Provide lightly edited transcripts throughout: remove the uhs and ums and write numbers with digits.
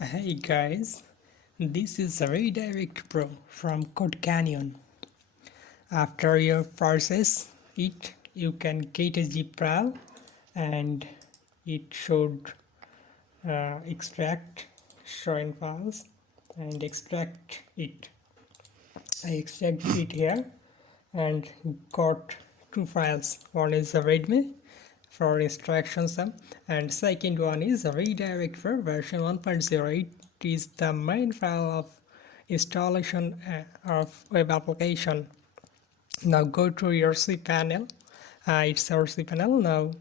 Hey guys, this is Redirect Pro from Code Canyon. After you process it, you can get a zip file and it should extract showing files and extract it. I extract it here and got two files. One is a readme for instruction sum and second one is a redirector version 1.0. It is the main file of installation of web application. Now go to your cPanel. It's our cPanel. Now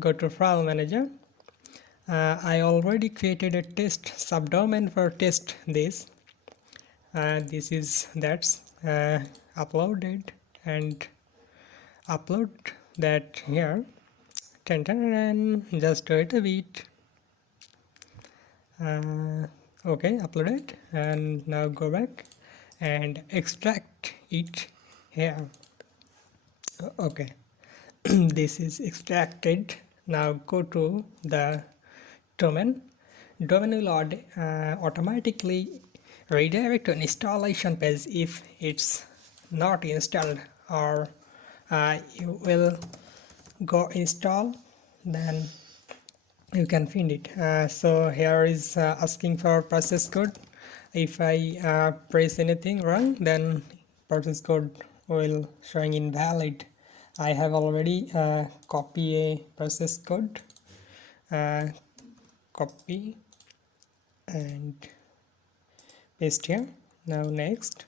go to file manager. I already created a test subdomain for test this. This is that's uploaded and upload that here. Just wait a bit. Okay, upload it and now go back and extract it here. Okay, this is extracted. Now go to the domain. Domain will automatically redirect to installation page if it's not installed, or you will go install, then you can find it. So here is asking for process code. If I press anything wrong, then process code will showing invalid. I have already copy a process code, copy and paste here. Now next.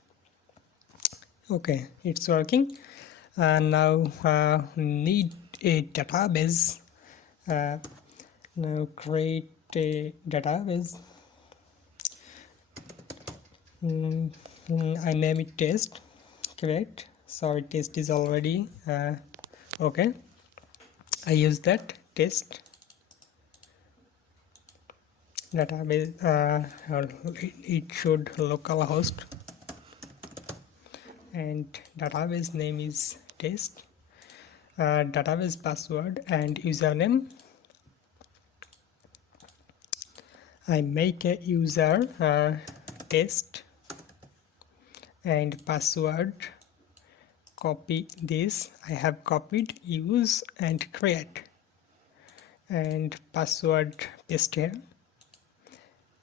Okay, it's working. Now need a database. Now create a database. I name it test. Correct. So test is already okay. I use that test database. It should localhost and database name is test. Database password and username. I make a user test and password. Copy this. I have copied, use and create, and password paste here,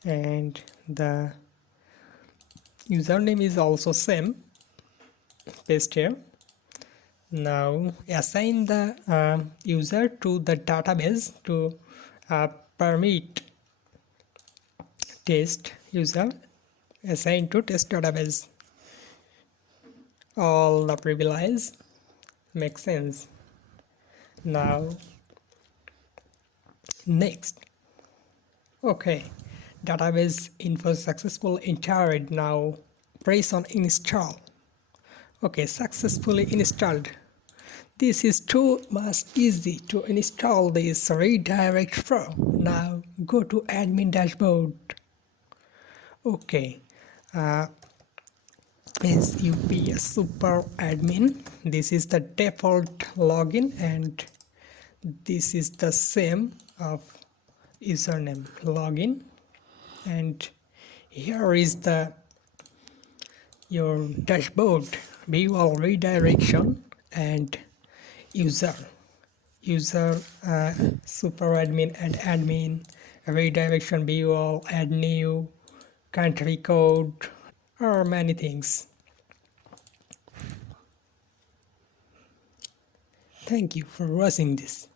and the username is also same, paste here. Now assign the user to the database to permit test user, assign to test database. All the privilege makes sense. Now next. Okay, database info successful entered. Now press on install. Okay, successfully installed. This is too much easy to install this Redirect Pro. Now go to admin dashboard. Okay, SUP super admin. This is the default login and this is the same of username login, and here is the your dashboard, view all redirection and user super admin and admin, redirection, view all, add new, country code, or many things. Thank you for watching this.